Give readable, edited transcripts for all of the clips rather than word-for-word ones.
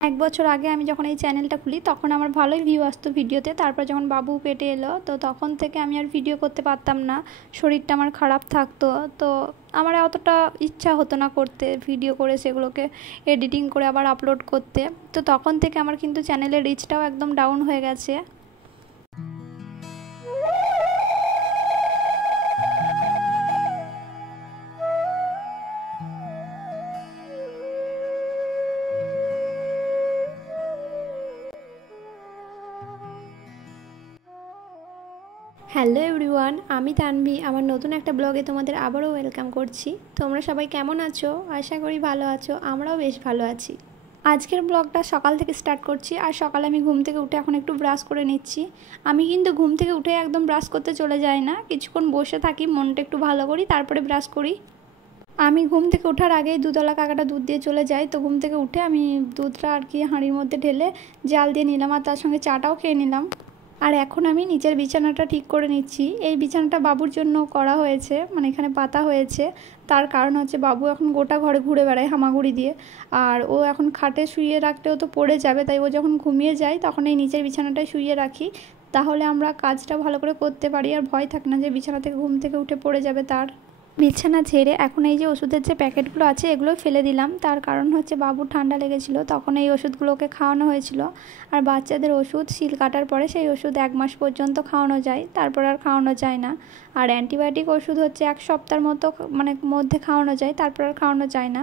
এক বছর আগে আমি যখন এই চ্যানেলটা খুলি তখন আমার ভালোই ভিউ আসতো ভিডিওতে। তারপর যখন বাবু পেটে এলো তো তখন থেকে আমি আর ভিডিও করতে পারতাম না, শরীরটা আমার খারাপ থাকতো। তো আমার অতটা ইচ্ছা হতো না করতে, ভিডিও করে সেগুলোকে এডিটিং করে আবার আপলোড করতে। তো তখন থেকে আমার কিন্তু চ্যানেলের রিচটাও একদম ডাউন হয়ে গেছে। হ্যালো এভরিওয়ান, আমি তানভি। আমার নতুন একটা ব্লগে তোমাদের আবারও ওয়েলকাম করছি। তোমরা সবাই কেমন আছো? আশা করি ভালো আছো, আমরাও বেশ ভালো আছি। আজকের ব্লগটা সকাল থেকে স্টার্ট করছি। আর সকালে আমি ঘুম থেকে উঠে এখন একটু ব্রাশ করে নিচ্ছি। আমি কিন্তু ঘুম থেকে উঠে একদম ব্রাশ করতে চলে যাই না, কিছুক্ষণ বসে থাকি, মনটা একটু ভালো করি, তারপরে ব্রাশ করি। আমি ঘুম থেকে ওঠার আগেই দুধওয়ালা কাকাটা দুধ দিয়ে চলে যায়। তো ঘুম থেকে উঠে আমি দুধটা আর কি হাঁড়ির মধ্যে ঢেলে জাল দিয়ে নিলাম, আর তার সঙ্গে চাটাও খেয়ে নিলাম। আর এখন আমি নিচের বিছানাটা ঠিক করে নিচ্ছি। এই বিছানাটা বাবুর জন্য করা হয়েছে, মানে এখানে পাতা হয়েছে। তার কারণ হচ্ছে বাবু এখন গোটা ঘরে ঘুরে বেড়ায় হামাগুড়ি দিয়ে, আর ও এখন খাটে শুইয়ে রাখলেও তো পড়ে যাবে। তাই ও যখন ঘুমিয়ে যায় তখন এই নিচের বিছানাটায় শুইয়ে রাখি, তাহলে আমরা কাজটা ভালো করে করতে পারি, আর ভয় থাকে না যে বিছানা থেকে ঘুম থেকে উঠে পড়ে যাবে তার। বিছানা ঝেড়ে এখন এই যে ওষুধের যে প্যাকেটগুলো আছে এগুলো ফেলে দিলাম। তার কারণ হচ্ছে বাবুর ঠান্ডা লেগেছিল, তখন এই ওষুধগুলোকে খাওয়ানো হয়েছিল। আর বাচ্চাদের ওষুধ সিল কাটার পরে সেই ওষুধ 1 মাস পর্যন্ত খাওয়ানো যায়, তারপর আর খাওয়ানো যায় না। আর অ্যান্টিবায়োটিক ওষুধ হচ্ছে 1 সপ্তাহের মতো মধ্যে খাওয়ানো যায়, তারপর আর খাওয়ানো যায় না।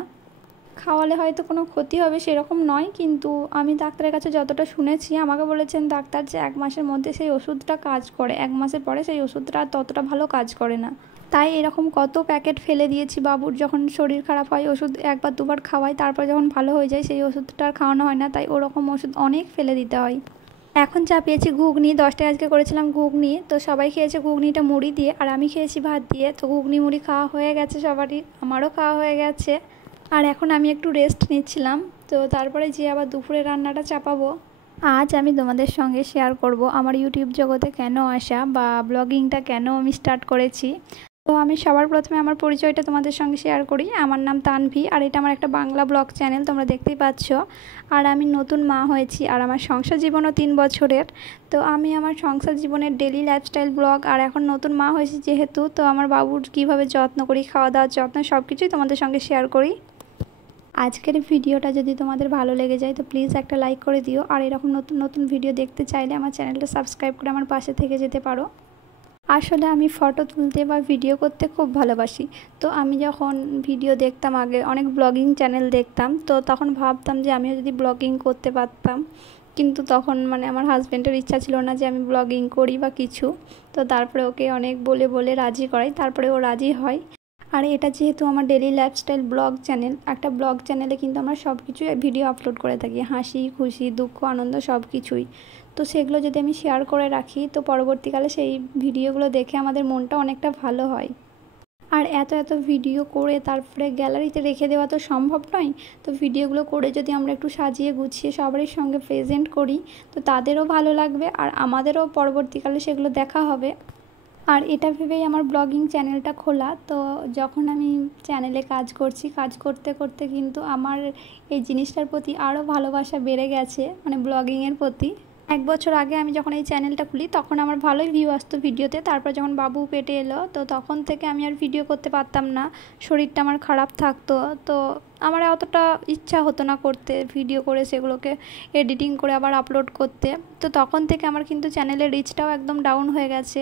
খাওয়ালে হয়তো কোনো ক্ষতি হবে সেরকম নয়, কিন্তু আমি ডাক্তারের কাছে যতটা শুনেছি আমাকে বলেছেন ডাক্তার যে 1 মাসের মধ্যে সেই ওষুধটা কাজ করে, 1 মাসের পরে সেই ওষুধটা আর ততটা ভালো কাজ করে না। তাই এরকম কত প্যাকেট ফেলে দিয়েছি। বাবুর যখন শরীর খারাপ হয় ওষুধ 1 বার 2 বার খাওয়াই, তারপর যখন ভালো হয়ে যায় সেই ওষুধটা আর খাওয়ানো হয় না, তাই ওরকম ওষুধ অনেক ফেলে দিতে হয়। এখন চা পেয়েছি ঘুগনি, 10টায় আজকে করেছিলাম ঘুগনি। তো সবাই খেয়েছে ঘুগনিটা মুড়ি দিয়ে, আর আমি খেয়েছি ভাত দিয়ে। তো ঘুগনি মুড়ি খাওয়া হয়ে গেছে সবারই, আমারও খাওয়া হয়ে গেছে। আর এখন আমি একটু রেস্ট নিচ্ছিলাম। তো তারপরে যে আবার দুপুরে রান্নাটা চাপাবো। আজ আমি তোমাদের সঙ্গে শেয়ার করব আমার ইউটিউব জগতে কেন আসা বা ব্লগিংটা কেন আমি স্টার্ট করেছি। তো আমি সবার প্রথমে আমার পরিচয়টা তোমাদের সঙ্গে শেয়ার করি। আমার নাম তানভি, আর এটা আমার একটা বাংলা ব্লগ চ্যানেল, তোমরা দেখতেই পাচ্ছ। আর আমি নতুন মা হয়েছি, আর আমার সংসার জীবনও 3 বছরের। তো আমি আমার সংসার জীবনের ডেলি লাইফস্টাইল ব্লগ, আর এখন নতুন মা হয়েছি যেহেতু, তো আমার বাবুর কীভাবে যত্ন করি, খাওয়া দাওয়ার যত্ন, সব কিছুই তোমাদের সঙ্গে শেয়ার করি। আজকের ভিডিওটা যদি তোমাদের ভালো লেগে যায় তো প্লিজ একটা লাইক করে দিও। আর এরকম নতুন নতুন ভিডিও দেখতে চাইলে আমার চ্যানেলটা সাবস্ক্রাইব করে আমার পাশে থেকে যেতে পারো। আসলে আমি ফটো তুলতে বা ভিডিও করতে খুব ভালোবাসি। তো আমি যখন ভিডিও দেখতাম, আগে অনেক ব্লগিং চ্যানেল দেখতাম, তো তখন ভাবতাম যে আমিও যদি ব্লগিং করতে পারতাম। কিন্তু তখন আমার হাজব্যান্ডের ইচ্ছা ছিল না যে আমি ব্লগিং করি বা কিছু। তো তারপরে ওকে অনেক বলে বলে রাজি করাই, তারপরে ও রাজি হয়। আর এটা যেহেতু আমার ডেলি লাইফস্টাইল ব্লগ চ্যানেল, একটা ব্লগ চ্যানেলে কিন্তু আমরা সব কিছু ভিডিও আপলোড করে থাকি, হাসি খুশি দুঃখ আনন্দ সব কিছুই। তো সেগুলো যদি আমি শেয়ার করে রাখি তো পরবর্তীকালে সেই ভিডিওগুলো দেখে আমাদের মনটা অনেকটা ভালো হয়। আর এত এত ভিডিও করে তারপরে গ্যালারিতে রেখে দেওয়া তো সম্ভব নয়। তো ভিডিওগুলো করে যদি আমরা একটু সাজিয়ে গুছিয়ে সবারই সঙ্গে প্রেজেন্ট করি তো তাদেরও ভালো লাগবে, আর আমাদেরও পরবর্তীকালে সেগুলো দেখা হবে। আর এটা ভেবেই আমার ব্লগিং চ্যানেলটা খোলা। তো যখন আমি চ্যানেলে কাজ করছি, কাজ করতে করতে কিন্তু আমার এই জিনিসটার প্রতি আরও ভালোবাসা বেড়ে গেছে, ব্লগিংয়ের প্রতি। 1 বছর আগে আমি যখন এই চ্যানেলটা খুলি তখন আমার ভালোই ভিউ আসতো ভিডিওতে। তারপর যখন বাবু পেটে এলো তো তখন থেকে আমি আর ভিডিও করতে পারতাম না, শরীরটা আমার খারাপ থাকতো। তো আমার অতটা ইচ্ছা হতো না করতে, ভিডিও করে সেগুলোকে এডিটিং করে আবার আপলোড করতে। তো তখন থেকে আমার কিন্তু চ্যানেলের রিচটাও একদম ডাউন হয়ে গেছে।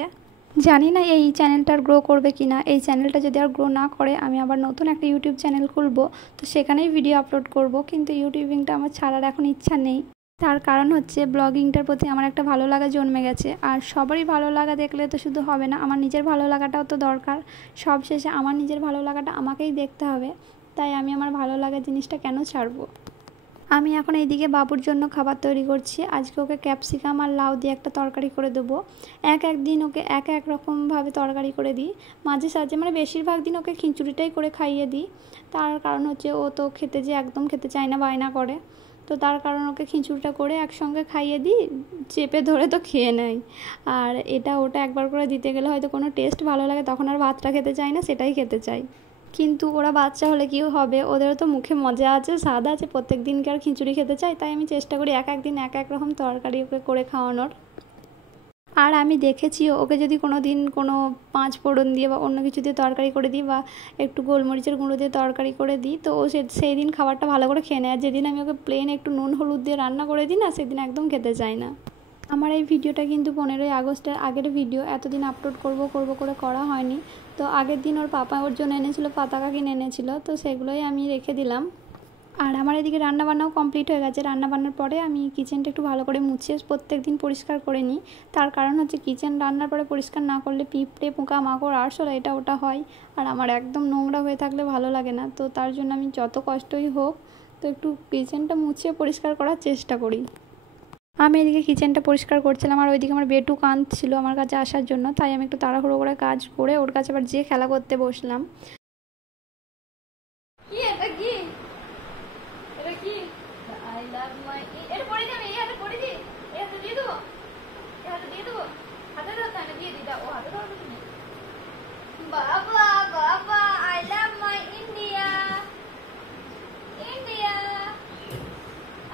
জানি না এই চ্যানেলটার গ্রো করবে কি না। এই চ্যানেলটা যদি আর গ্রো না করে আমি আবার নতুন একটা ইউটিউব চ্যানেল খুলবো, তো সেখানেই ভিডিও আপলোড করব। কিন্তু ইউটিউবিংটা আমার ছাড়ার এখন ইচ্ছা নেই। তার কারণ হচ্ছে ব্লগিংটার প্রতি আমার একটা ভালো লাগা জন্মে গেছে। আর সবারই ভালো লাগা দেখলে তো শুধু হবে না, আমার নিজের ভালো লাগাটাও তো দরকার। সব শেষে আমার নিজের ভালো লাগাটা আমাকেই দেখতে হবে। তাই আমি আমার ভালো লাগা জিনিসটা কেন ছাড়বো। আমি এখন এইদিকে বাবুর জন্য খাবার তৈরি করছি। আজকে ওকে ক্যাপসিকাম আর লাউ দিয়ে একটা তরকারি করে দেবো। এক দিন ওকে এক রকমভাবে তরকারি করে দিই, মাঝে সাঝে বেশিরভাগ দিন ওকে খিচুড়িটাই করে খাইয়ে দিই। তার কারণ হচ্ছে ও তো একদম খেতে চায় না, বায়না করে। তো তার কারণ ওকে খিচুড়িটা করে একসঙ্গে খাইয়ে দিই, চেপে ধরে তো খেয়ে নেয়। আর এটা ওটা একবার করে দিতে গেলে হয়তো কোনো টেস্ট ভালো লাগে, তখন আর ভাতটা খেতে চায় না, সেটাই খেতে চাই। কিন্তু ওরা বাচ্চা হলে কি হবে, ওদেরও তো মুখে মজা আছে, স্বাদ আছে, প্রত্যেক দিনকে আর খিচুড়ি খেতে চাই। তাই আমি চেষ্টা করি এক এক দিন এক এক রকম তরকারি ওকে করে খাওয়ানোর। আর আমি দেখেছি ওকে যদি কোনো দিন কোনো 5 ফোড়ন দিয়ে বা অন্য কিছু দিয়ে তরকারি করে দিই বা একটু গোলমরিচের গুঁড়ো দিয়ে তরকারি করে দিই, তো ও সেই দিন খাবারটা ভালো করে খেয়ে নেয়। আর যেদিন আমি ওকে প্লেন একটু নুন হলুদ দিয়ে রান্না করে দিই না, সেদিন একদম খেতে চায় না। আমার এই ভিডিওটা কিন্তু 15ই আগস্টের আগের ভিডিও, এতদিন আপলোড করব করে করা হয়নি। তো আগের দিন ওর পাপা ওর জন্য এনেছিল, পাতাকা কিনে এনেছিল, তো সেগুলোই আমি রেখে দিলাম। আর আমার এদিকে রান্নাবান্নাও কমপ্লিট হয়ে গেছে। রান্নাবান্নার পরে আমি কিচেনটা একটু ভালো করে মুছিয়ে প্রত্যেক দিন পরিষ্কার করে নিই। তার কারণ হচ্ছে কিচেন রান্নার পরে পরিষ্কার না করলে পিঁপড়ে পোকা মাকড় আরশোলা এটা ওটা হয়, আর আমার একদম নোংরা হয়ে থাকলে ভালো লাগে না। তো তার জন্য আমি যত কষ্টই হোক তো একটু কিচেনটা মুছিয়ে পরিষ্কার করার চেষ্টা করি। আমি এদিকে কিচেনটা পরিষ্কার করছিলাম, আর ওইদিকে আমার বেটু কাঁদছিল আমার কাছে আসার জন্য। তাই আমি একটু তাড়াহুড়ো করে কাজ করে ওর কাছে আবার যেয়ে খেলা করতে বসলাম। কি এটা কি এটা কি আই লাভ মাই এটা পড়ে যাবে, এই হাতে পড়ে দি, এই হাতে দিয়ে দেবো, এই হাতে দিয়ে দেবো, হাতে দাও, তাই না দিয়ে দিই, দাও ও হাতে দাও তুমি। বাবা বাবা I love my India, India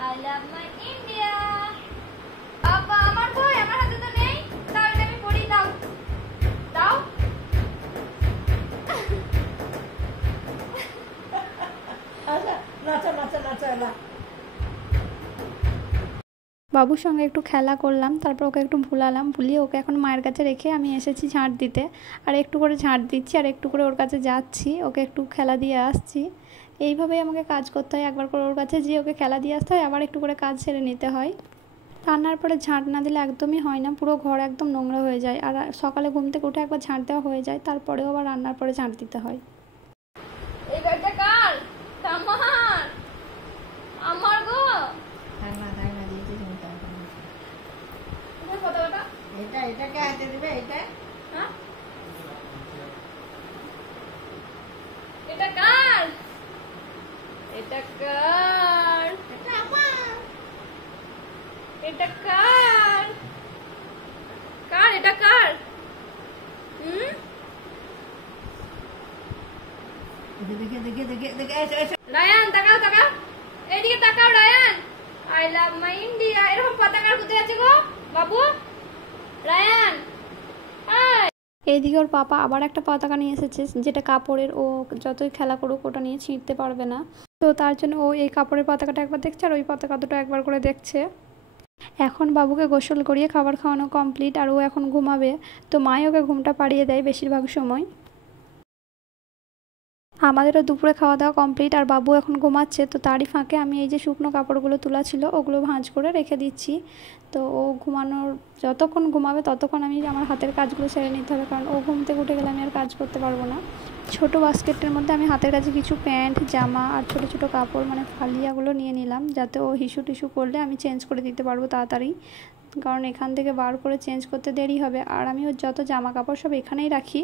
I love my India. বাবা আমার কই, আমার হাতে তো নেই, দাও এটা আমি পড়ি, দাও দাও। আচ্ছা নাচা নাচা নাচা না। বাবুর সঙ্গে একটু খেলা করলাম, তারপর ওকে একটু ভুলালাম, ভুলিয়ে ওকে এখন মায়ের কাছে রেখে আমি এসেছি ঝাঁট দিতে। আর একটু করে ঝাঁট দিচ্ছি আর একটু করে ওর কাছে যাচ্ছি, ওকে একটু খেলা দিয়ে আসছি। এইভাবেই আমাকে কাজ করতে হয়, একবার করে ওর কাছে যেয়ে ওকে খেলা দিয়ে আসতে হয়, আবার একটু করে কাজ সেরে নিতে হয়। রান্নার পরে ঝাঁট না দিলে একদমই হয় না, পুরো ঘর একদম নোংরা হয়ে যায়। আর সকালে ঘুম থেকে উঠে একবার ঝাঁট দেওয়া হয়ে যায়, তারপরেও আবার রান্নার পরে ঝাঁট দিতে হয়। এই ব্যাগটা কার? আমার আমার গো। এটা এটাকে হাতে দিবে, এটা হ্যাঁ এটা কার? এটা কার? এটা আমার। এটা কার? কার এটা কার? দেখে দেখে দেখে দেখে এসো এসো। রায়ান তাকাও তাকাও, এইদিকে তাকাও Ryan. I love my India এরকম পতাকার কোথায় আছে গো বাবু? রায়ান এইদিকে ওর পাপা আবার একটা পতাকা নিয়ে এসেছে, যেটা কাপড়ের, ও যতই খেলা করুক ওটা নিয়ে ছিঁড়তে পারবে না। তো তার জন্য ও এই কাপড়ের পতাকাটা একবার দেখছে আর ওই পতাকা দুটো একবার করে দেখছে। এখন বাবুকে গোসল করিয়ে খাবার খাওয়ানো কমপ্লিট, আর ও এখন ঘুমাবে। তো মাই ওকে ঘুমটা পাড়িয়ে দেয় বেশিরভাগ সময়। আমাদেরও দুপুরে খাওয়া দাওয়া কমপ্লিট, আর বাবু এখন ঘুমাচ্ছে। তো তারই ফাঁকে আমি এই যে শুকনো কাপড়গুলো তোলা ছিল ওগুলো ভাঁজ করে রেখে দিচ্ছি। তো ও ঘুমানোর যতক্ষণ ঘুমাবে ততক্ষণ আমি আমার হাতের কাজগুলো সেরে নিতে হবে, কারণ ও ঘুম থেকে উঠে গেলে আমি আর কাজ করতে পারবো না। ছোট বাস্কেটের মধ্যে আমি হাতের কাছে কিছু প্যান্ট জামা আর ছোট ছোট কাপড় মানে ফালিয়াগুলো নিয়ে নিলাম, যাতে ও হিসু টিসু করলে আমি চেঞ্জ করে দিতে পারবো তাড়াতাড়ি, কারণ এখান থেকে বার করে চেঞ্জ করতে দেরি হবে। আর আমি ওর যত জামা কাপড় সব এখানেই রাখি।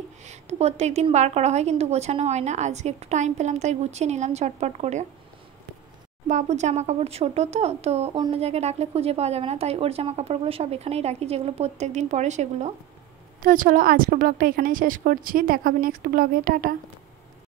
তো প্রত্যেক দিন বার করা হয় কিন্তু গোছানো হয় না, আজকে একটু টাইম পেলাম তাই গুছিয়ে নিলাম ঝটপট করে। বাবুর জামা কাপড় ছোটো তো অন্য জায়গায় রাখলে খুঁজে পাওয়া যাবে না, তাই ওর জামা কাপড়গুলো সব এখানেই রাখি, যেগুলো প্রত্যেক দিন পরে সেগুলো। তো চলো আজকের ব্লগটা এখানেই শেষ করছি, দেখাবে নেক্সট ব্লগে, টাটা।